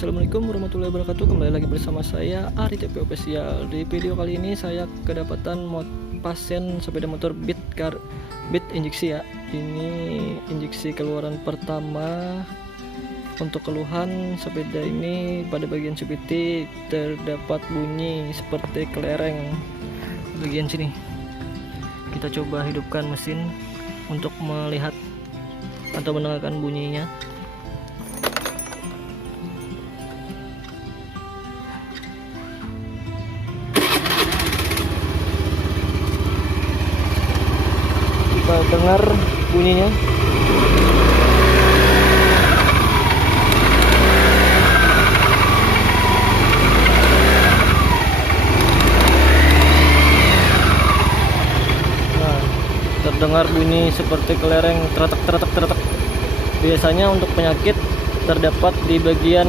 Assalamualaikum warahmatullahi wabarakatuh. Kembali lagi bersama saya Ari TP Official. Di video kali ini saya kedapatan pasien sepeda motor Beat injeksi ya. Ini injeksi keluaran pertama. Untuk keluhan sepeda ini pada bagian CVT terdapat bunyi seperti kelereng bagian sini. Kita coba hidupkan mesin untuk melihat atau mendengarkan bunyinya. Kita dengar bunyinya. Terdengar bunyi seperti kelereng teretak. Biasanya untuk penyakit terdapat di bagian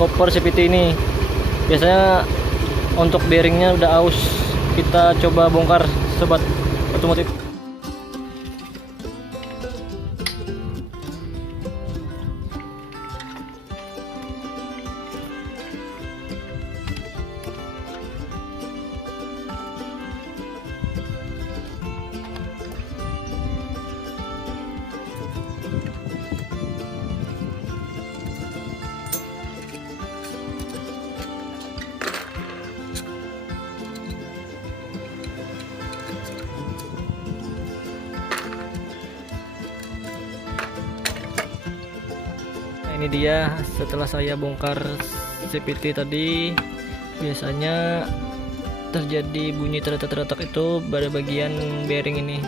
koper CVT ini. Biasanya untuk bearingnya udah aus. Kita coba bongkar sobat otomotif. Ini dia setelah saya bongkar CVT tadi. Biasanya terjadi bunyi teretak itu pada bagian bearing ini.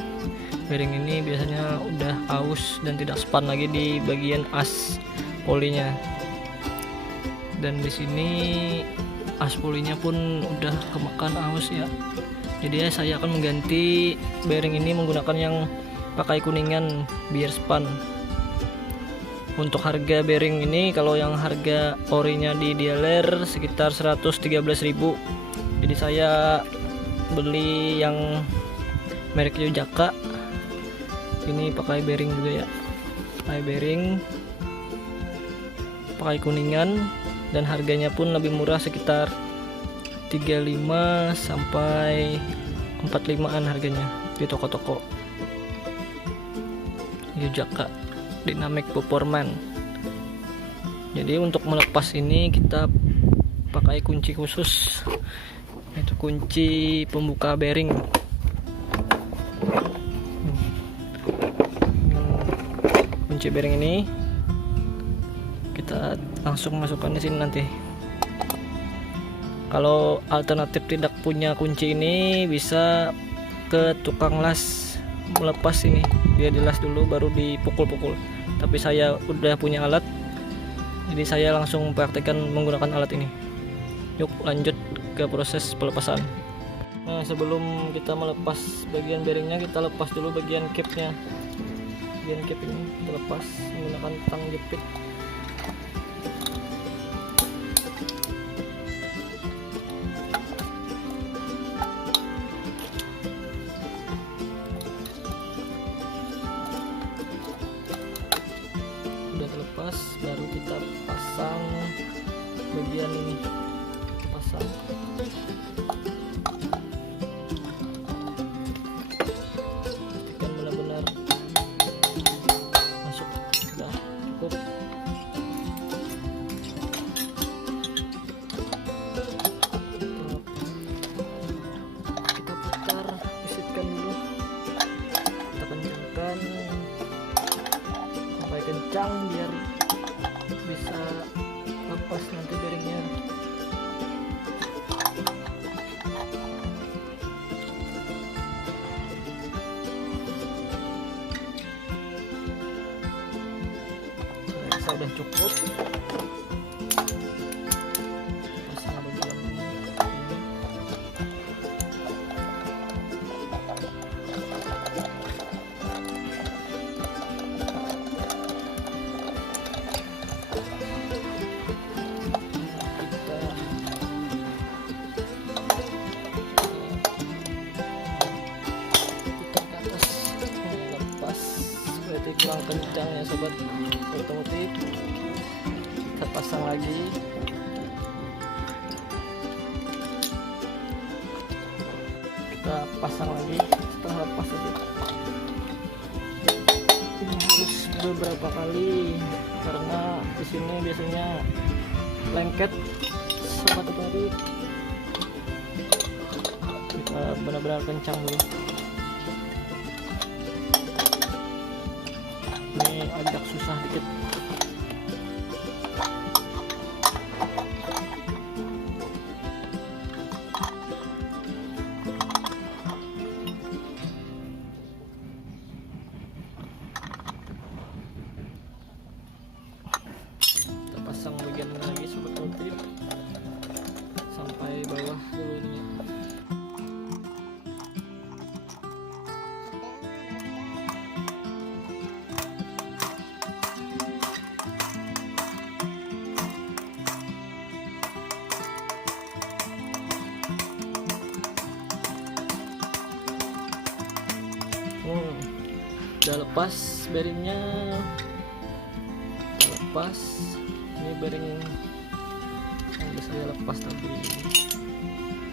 Bearing ini biasanya udah aus dan tidak span lagi di bagian as polinya. Dan di sini as polinya pun udah kemakan aus ya. Jadi saya akan mengganti bearing ini menggunakan yang pakai kuningan biar span. Untuk harga bearing ini, kalau yang harga orinya di dealer sekitar 113.000. Jadi saya beli yang merek Yojaka. Ini pakai bearing juga ya. Pakai bearing, pakai kuningan, dan harganya pun lebih murah sekitar 35 sampai 45-an harganya di toko-toko Yojaka Dynamic Performance. Jadi untuk melepas ini kita pakai kunci khusus, yaitu kunci pembuka bearing. Kunci bearing ini kita langsung masukkan di sini nanti. Kalau alternatif tidak punya kunci ini, bisa ke tukang las melepas ini. Dia dilas dulu baru dipukul-pukul. Tapi saya udah punya alat, jadi saya langsung praktekkan menggunakan alat ini. Yuk lanjut ke proses pelepasan. Nah, sebelum kita melepas bagian bearingnya, kita lepas dulu bagian capnya. Bagian cap ini kita lepas menggunakan tang jepit. Terlepas, baru kita pasang bagian ini. Pasang. Pastikan benar-benar masuk. Sudah cukup. Kita putar, pisitkan dulu. Kita kencangkan sampai kencang biar bisa lepas nanti bearingnya. Saya udah cukup. Pasang bagian ini. Kurang kencang ya sobat otomotif. pasang lagi. Kita pasang lagi setelah lepas aja. Ini harus beberapa kali karena di sini biasanya lengket sama tarik. Kita benar-benar kencang dulu. Ini agak susah dikit. Kita pasang bagian lagi sobat roti sampai bawah dulu ini. Udah lepas bearingnya, lepas. Ini bearing yang bisa saya lepas tadi,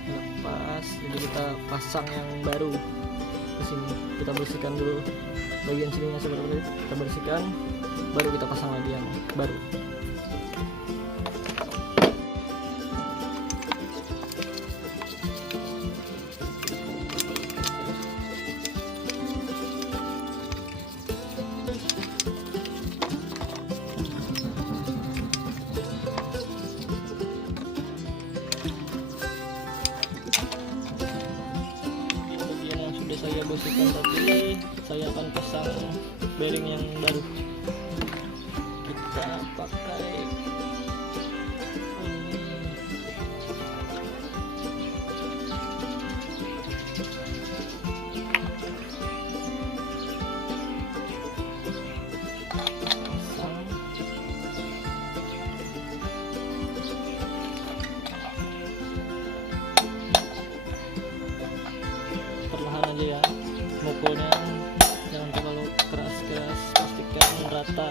lepas. Jadi kita pasang yang baru ke sini. Kita bersihkan dulu bagian sininya seperti itu. Kita bersihkan, baru kita pasang lagi yang baru. Saya bersihkan tadi, saya akan pasang bearing yang baru. Kita pakai ini. Pasang. Perlahan aja ya, mukulnya jangan terlalu keras-keras, pastikan rata.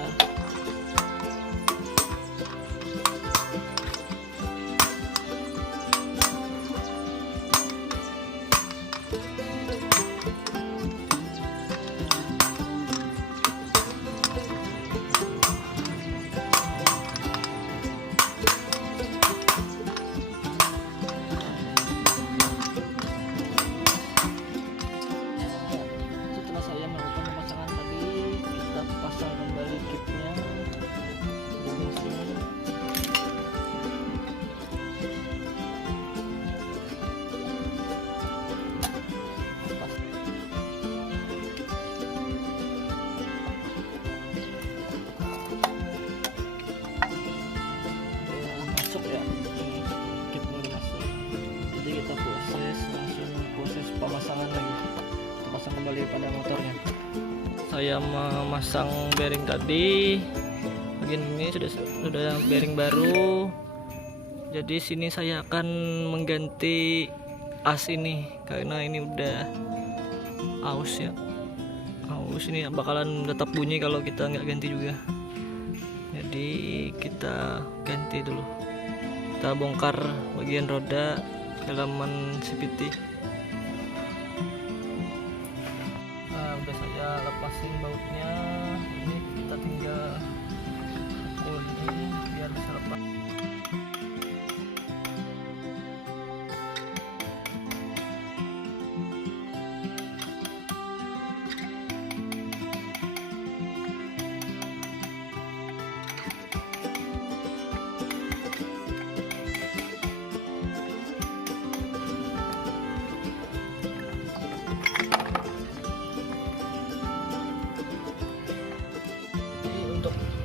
Pemasangan lagi, kita pasang kembali pada motornya. Saya memasang bearing tadi, bagian ini sudah bearing baru. Jadi sini saya akan mengganti as ini karena ini udah aus ya, aus ini bakalan tetap bunyi kalau kita nggak ganti juga. Jadi kita ganti dulu, kita bongkar bagian roda dalaman CVT. Udah saya lepasin bautnya, ini kita tinggal pukul ini biar bisa lepas.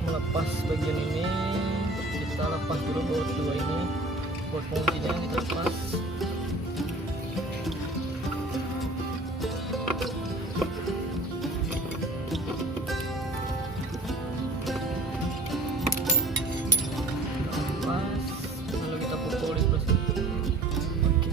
Melepas bagian ini, kita lepas dulu baut dua ini, baut penguncinya kita lepas. Lepas, lalu kita pukul di sebelah sini. Oke.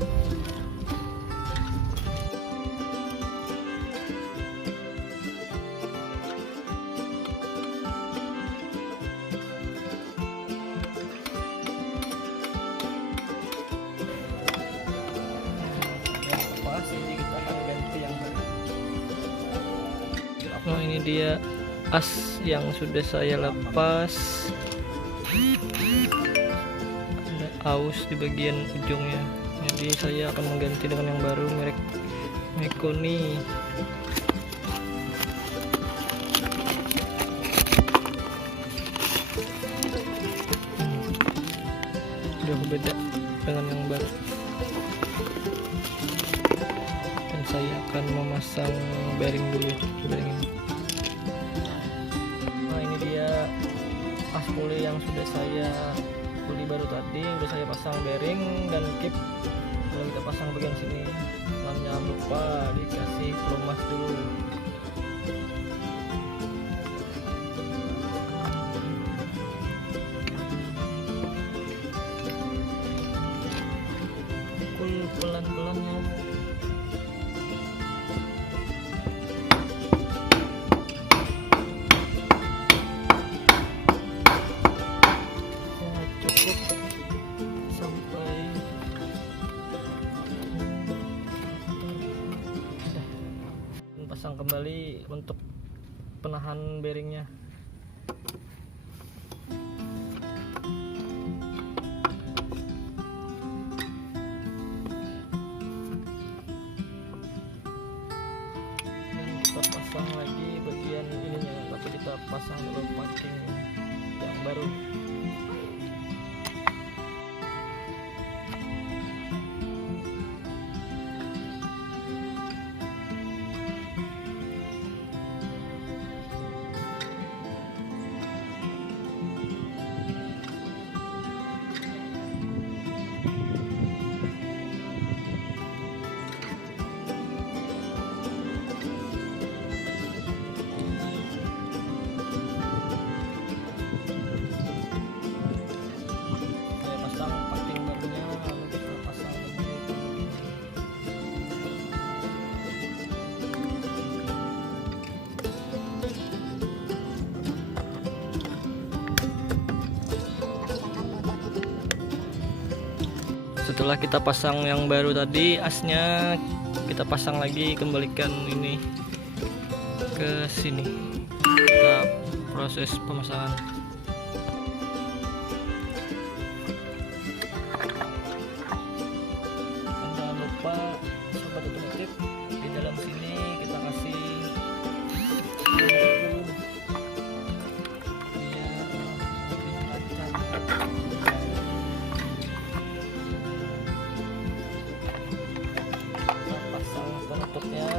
Ini dia as yang sudah saya lepas. Ada aus di bagian ujungnya, jadi saya akan mengganti dengan yang baru merek Mekoni. Udah beda dengan yang baru, dan saya akan memasang bearing dulu, bearing ini. Nah, ini dia as puli yang sudah saya beli baru tadi, udah saya pasang bearing dan kip. Kalau kita pasang bagian sini, dan jangan lupa dikasih pelumas dulu. Pukul pelan-pelan ya. Cukup sampai dan pasang kembali untuk penahan bearingnya. Dan kita pasang lagi bagian ininya, tapi kita pasang dulu packing yang baru. Setelah kita pasang yang baru tadi asnya, kita pasang lagi, kembalikan ini ke sini. Kita proses pemasangan. Dan jangan lupa sobat otomotif, di dalam sini kita kasih penutupnya.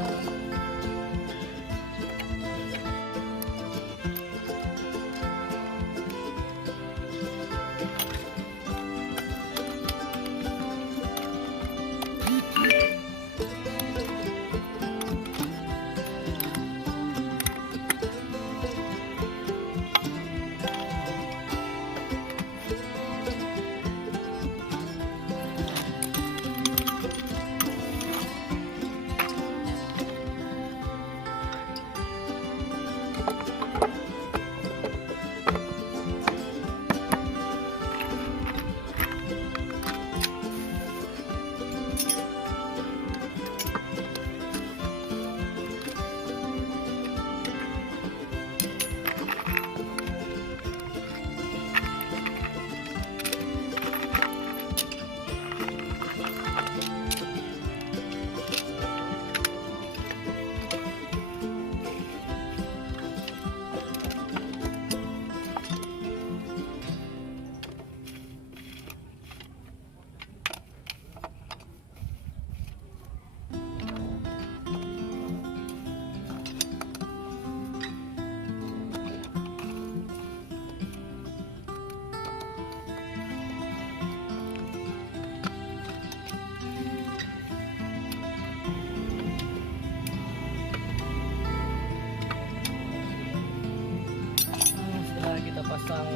Pasang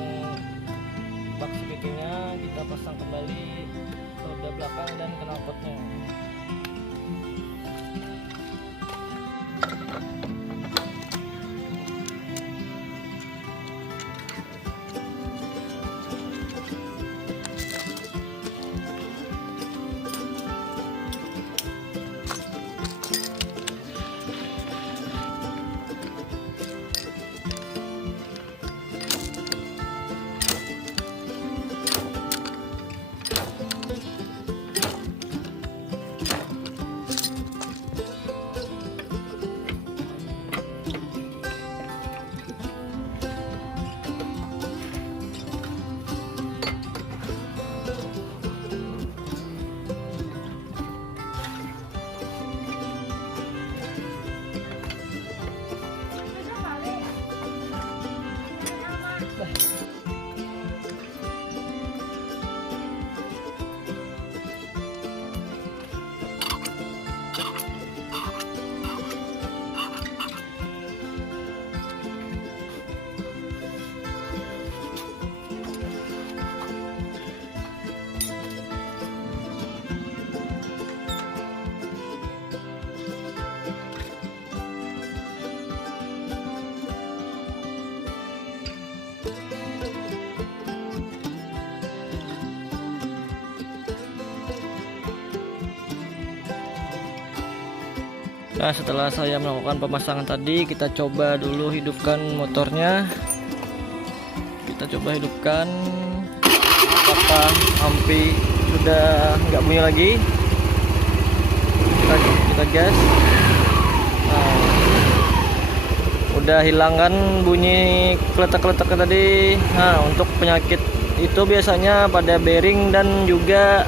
bak CVT-nya, kita pasang kembali roda belakang dan knalpotnya. Nah, setelah saya melakukan pemasangan tadi, kita coba dulu hidupkan motornya. Kita coba hidupkan, apakah ampi sudah nggak bunyi lagi. Kita gas. Nah, udah hilangkan bunyi keletak-keletaknya tadi. Nah, untuk penyakit itu biasanya pada bearing dan juga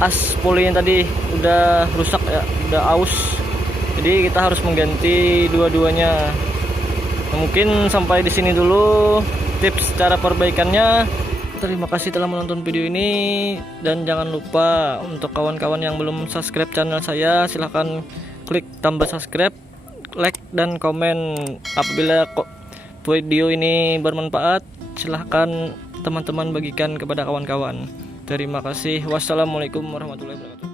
as polinya tadi udah rusak ya, udah aus. Jadi kita harus mengganti dua-duanya. Mungkin sampai di sini dulu tips cara perbaikannya. Terima kasih telah menonton video ini, dan jangan lupa untuk kawan-kawan yang belum subscribe channel saya, silahkan klik tombol subscribe, like dan komen. Apabila video ini bermanfaat, silahkan teman-teman bagikan kepada kawan-kawan. Terima kasih. Wassalamualaikum warahmatullahi wabarakatuh.